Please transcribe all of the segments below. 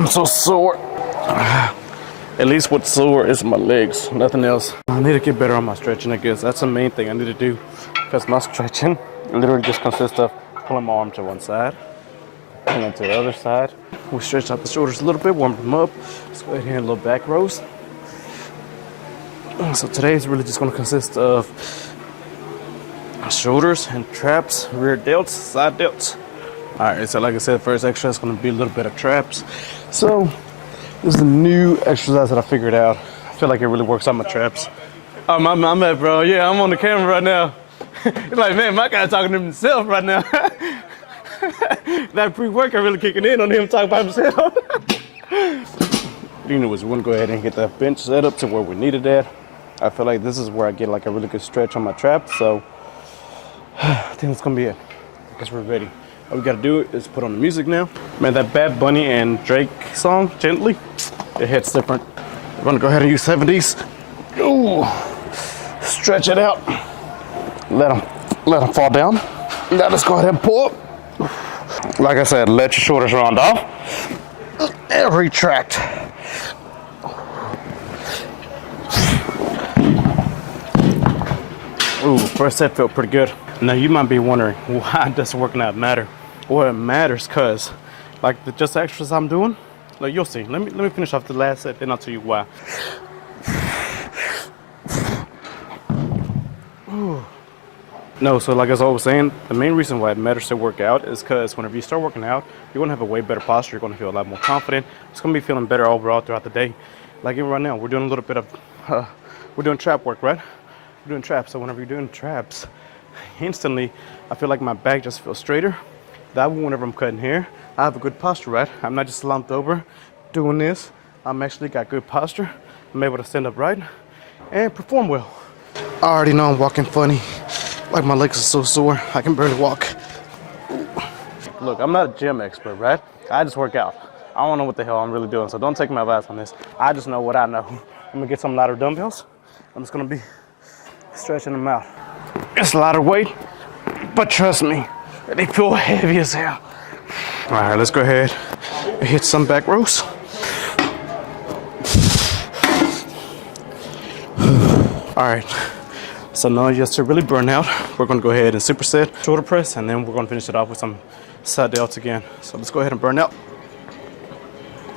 I'm so sore. At least what's sore is my legs, nothing else. I need to get better on my stretching, I guess. That's the main thing I need to do. Because my stretching literally just consists of pulling my arm to one side, and then to the other side. We stretch out the shoulders a little bit, warm them up. Let's go ahead and hit a little back rows. So today is really just going to consist of shoulders and traps, rear delts, side delts. All right, so like I said, first exercise is going to be a little bit of traps. So this is a new exercise that I figured out. I feel like it really works on my traps. Oh, I'm at, bro. Yeah, I'm on the camera right now. It's like, man, my guy's talking to himself right now. That pre-workout really kicking in on him talking by himself. You know, we're gonna go ahead and get that bench set up to where we need it at. I feel like this is where I get like a really good stretch on my traps. So I think that's gonna be it. I guess we're ready. All we gotta do is put on the music now. Man, that Bad Bunny and Drake song, Gently, it hits different. We're gonna go ahead and use 70s. Ooh, stretch it out. Let them fall down. Now let's go ahead and pull up. Like I said, let your shoulders round off and retract. Ooh, first set felt pretty good. Now you might be wondering, why does working out matter? Well, it matters because, like just the exercise I'm doing, like you'll see. Let me finish off the last set, then I'll tell you why. Ooh. No, so like as I was saying, the main reason why it matters to work out is because whenever you start working out, you're gonna have a way better posture. You're gonna feel a lot more confident. It's gonna be feeling better overall throughout the day. Like even right now, we're doing a little bit of, we're doing trap work, right? We're doing traps. So whenever you're doing traps, instantly, I feel like my back just feels straighter. That way, whenever I'm cutting hair, I have a good posture, right? I'm not just slumped over doing this. I'm actually got good posture. I'm able to stand up right and perform well. I already know I'm walking funny. Like my legs are so sore, I can barely walk. Look, I'm not a gym expert, right? I just work out. I don't know what the hell I'm really doing, so don't take my advice on this. I just know what I know. I'm gonna get some lighter dumbbells. I'm just gonna be stretching them out. It's a lighter weight, but trust me, they feel heavy as hell. All right, let's go ahead and hit some back rows. All right. So now just to really burn out, we're gonna go ahead and superset shoulder press, and then we're gonna finish it off with some side delts again. So let's go ahead and burn out.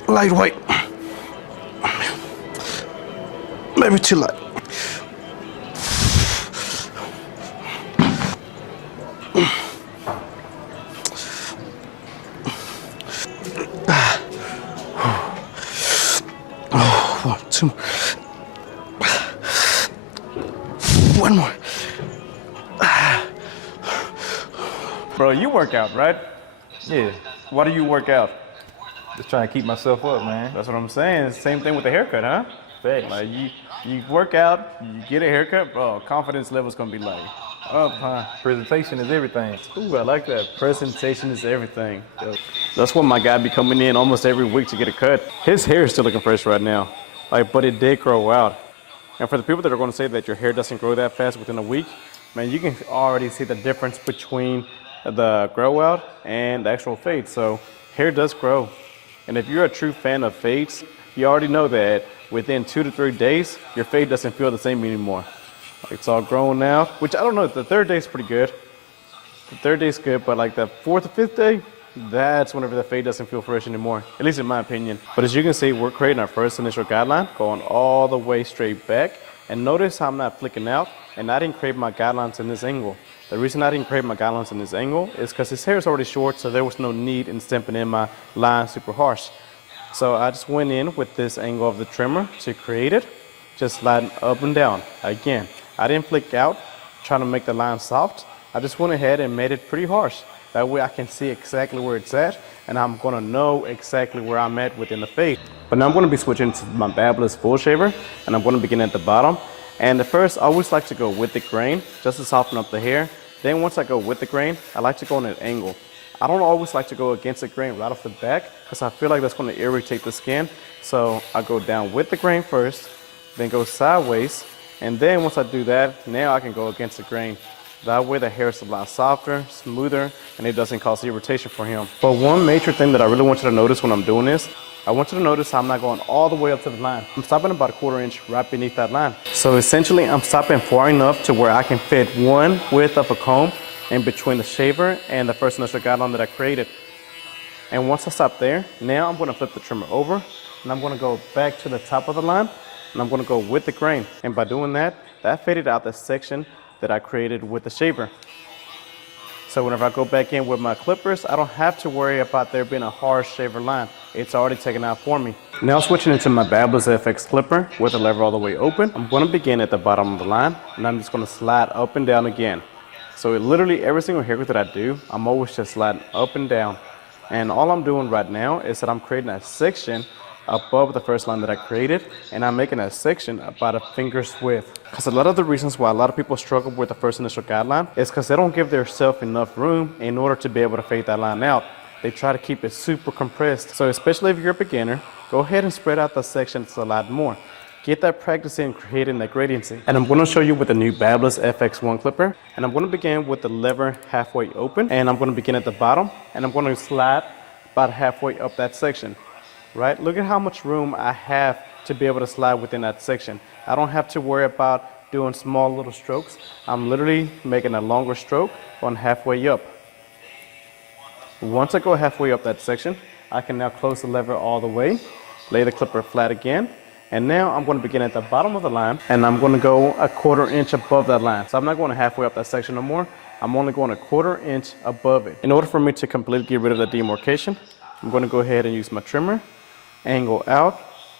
Lightweight. Maybe too light. Oh, 1, 2. One more. Bro, you work out, right? Yeah, Why do you work out? just trying to keep myself up, man. That's what I'm saying. It's the same thing with the haircut, huh? Facts. Like you work out, you get a haircut, bro, confidence level's gonna be like up, huh? Presentation is everything. Ooh, I like that. Presentation is everything. That's what my guy be coming in almost every week to get a cut. His hair is still looking fresh right now. Like, but it did grow out. And for the people that are going to say that your hair doesn't grow that fast within a week, man, you can already see the difference between the grow out and the actual fade. So hair does grow. And if you're a true fan of fades, you already know that within 2 to 3 days, your fade doesn't feel the same anymore. Like it's all grown out, which I don't know, the 3rd day is pretty good. The 3rd day is good, but like the 4th or 5th day, that's whenever the fade doesn't feel fresh anymore, at least in my opinion. But as you can see, we're creating our first initial guideline, going all the way straight back. And notice how I'm not flicking out, and I didn't create my guidelines in this angle. The reason I didn't create my guidelines in this angle is because his hair is already short, so there was no need in stamping in my line super harsh. So I just went in with this angle of the trimmer to create it, just sliding up and down. Again, I didn't flick out, trying to make the line soft. I just went ahead and made it pretty harsh. That way I can see exactly where it's at, and I'm gonna know exactly where I'm at within the fade. But now I'm gonna be switching to my Barbers full shaver, and I'm gonna begin at the bottom. And at first, I always like to go with the grain, just to soften up the hair. Then once I go with the grain, I like to go on an angle. I don't always like to go against the grain right off the back, because I feel like that's gonna irritate the skin. So I go down with the grain first, then go sideways, and then once I do that, now I can go against the grain. That way the hair is a lot softer, smoother, and it doesn't cause irritation for him. But one major thing that I really want you to notice when I'm doing this I want you to notice I'm not going all the way up to the line. I'm stopping about a 1/4 inch right beneath that line. So essentially I'm stopping far enough to where I can fit one width of a comb in between the shaver and the first initial guideline that I created. And once I stop there, now I'm gonna flip the trimmer over and I'm gonna go back to the top of the line and I'm gonna go with the grain. And by doing that, that faded out the section that I created with the shaver. So whenever I go back in with my clippers, I don't have to worry about there being a hard shaver line. It's already taken out for me. Now switching into my Barbers FX clipper with the lever all the way open, I'm gonna begin at the bottom of the line and I'm just gonna slide up and down again. So literally every single haircut that I do, I'm always just sliding up and down. And all I'm doing right now is that I'm creating a section above the first line that I created, and I'm making a section about a finger's width. Because a lot of the reasons why a lot of people struggle with the first initial guideline is because they don't give themselves enough room in order to be able to fade that line out. They try to keep it super compressed. So especially if you're a beginner, go ahead and spread out the sections a lot more. Get that practice in creating that gradiency. And I'm going to show you with the new Barbers FX1 clipper. And I'm going to begin with the lever halfway open. And I'm going to begin at the bottom. And I'm going to slide about halfway up that section. Right? Look at how much room I have to be able to slide within that section. I don't have to worry about doing small little strokes. I'm literally making a longer stroke on halfway up. Once I go halfway up that section, I can now close the lever all the way, lay the clipper flat again, and now I'm going to begin at the bottom of the line, and I'm going to go a 1/4 inch above that line. So I'm not going halfway up that section no more. I'm only going a 1/4 inch above it. In order for me to completely get rid of the demarcation, I'm going to go ahead and use my trimmer, angle out,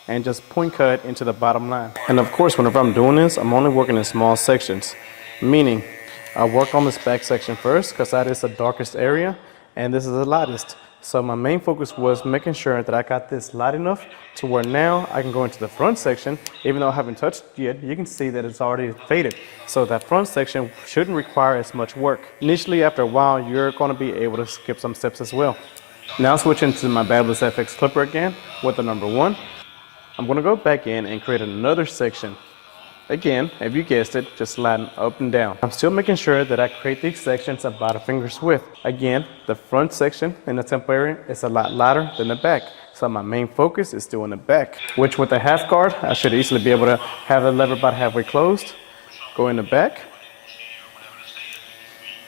and just point cut into the bottom line. And of course, whenever I'm doing this, I'm only working in small sections, meaning I work on this back section first because that is the darkest area and this is the lightest. So my main focus was making sure that I got this light enough to where now I can go into the front section. Even though I haven't touched it yet, you can see that it's already faded. So that front section shouldn't require as much work. Initially, after a while, you're going to be able to skip some steps as well. Now switching to my Barbers FX clipper again with the number 1. I'm going to go back in and create another section. Again, if you guessed it, just sliding up and down. I'm still making sure that I create these sections about a finger's width. Again, the front section in the temple area is a lot lighter than the back. So my main focus is still in the back, which with the half guard, I should easily be able to have the lever about halfway closed, go in the back,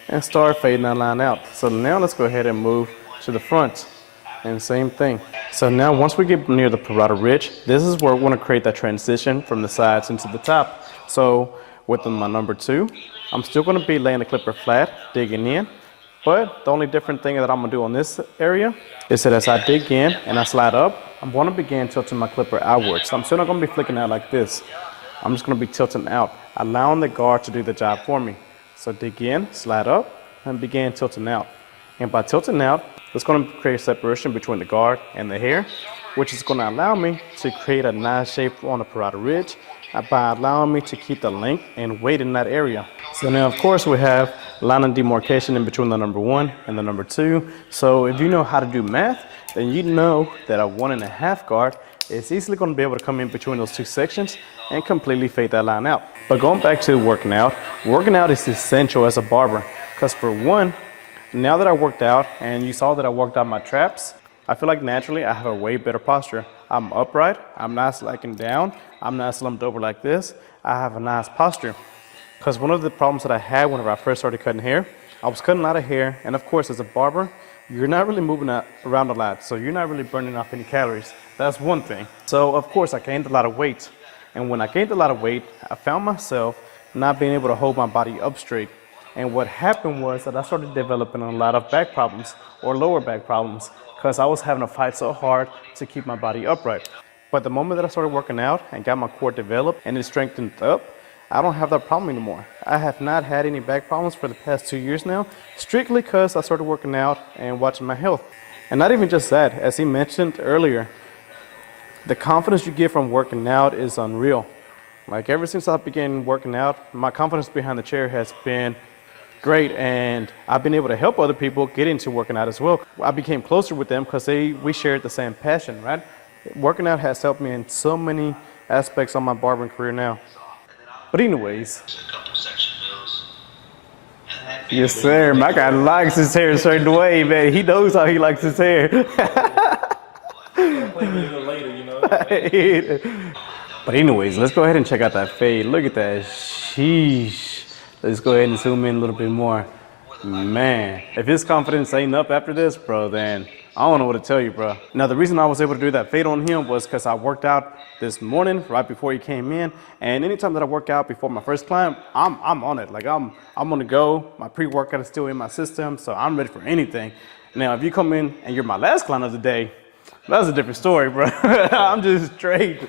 and start fading that line out. So now let's go ahead and move to the front, and same thing. So now once we get near the parotid ridge, this is where we want to create that transition from the sides into the top. So with my number 2, I'm still going to be laying the clipper flat, digging in, but the only different thing that I'm going to do on this area is that as I dig in and I slide up, I'm going to begin tilting my clipper outwards. So I'm still not going to be flicking out like this. I'm just going to be tilting out, allowing the guard to do the job for me. So dig in, slide up, and begin tilting out. And by tilting out, it's going to create a separation between the guard and the hair, which is going to allow me to create a nice shape on the parotid ridge by allowing me to keep the length and weight in that area. So now, of course, we have line of demarcation in between the number 1 and the number 2. So if you know how to do math, then you know that a 1.5 guard is easily going to be able to come in between those 2 sections and completely fade that line out. But going back to working out is essential as a barber because for one, now that I worked out and you saw that I worked out my traps, I feel like naturally I have a way better posture. I'm upright, I'm not slacking down, I'm not slumped over like this. I have a nice posture. Because one of the problems that I had whenever I first started cutting hair, I was cutting a lot of hair, and of course as a barber, you're not really moving around a lot, so you're not really burning off any calories. That's one thing. So of course I gained a lot of weight. And when I gained a lot of weight, I found myself not being able to hold my body up straight. And what happened was that I started developing a lot of back problems or lower back problems because I was having to fight so hard to keep my body upright. But the moment that I started working out and got my core developed and it strengthened up, I don't have that problem anymore. I have not had any back problems for the past 2 years now, strictly because I started working out and watching my health. And not even just that, as he mentioned earlier, the confidence you get from working out is unreal. Like ever since I began working out, my confidence behind the chair has been great, and I've been able to help other people get into working out as well. I became closer with them because we shared the same passion, right? Working out has helped me in so many aspects of my barbering career now. But anyways, yes sir, my guy likes his hair a certain way, man. He knows how he likes his hair. Play me a little later, you know. But anyways, let's go ahead and check out that fade. Look at that. Sheesh. Let's go ahead and zoom in a little bit more. Man, if his confidence ain't up after this, bro, then I don't know what to tell you, bro. Now, the reason I was able to do that fade on him was because I worked out this morning right before he came in. And anytime that I work out before my first client, I'm on it. Like I'm on the go. My pre-workout is still in my system, so I'm ready for anything. Now, if you come in and you're my last client of the day, that's a different story, bro. I'm just straight.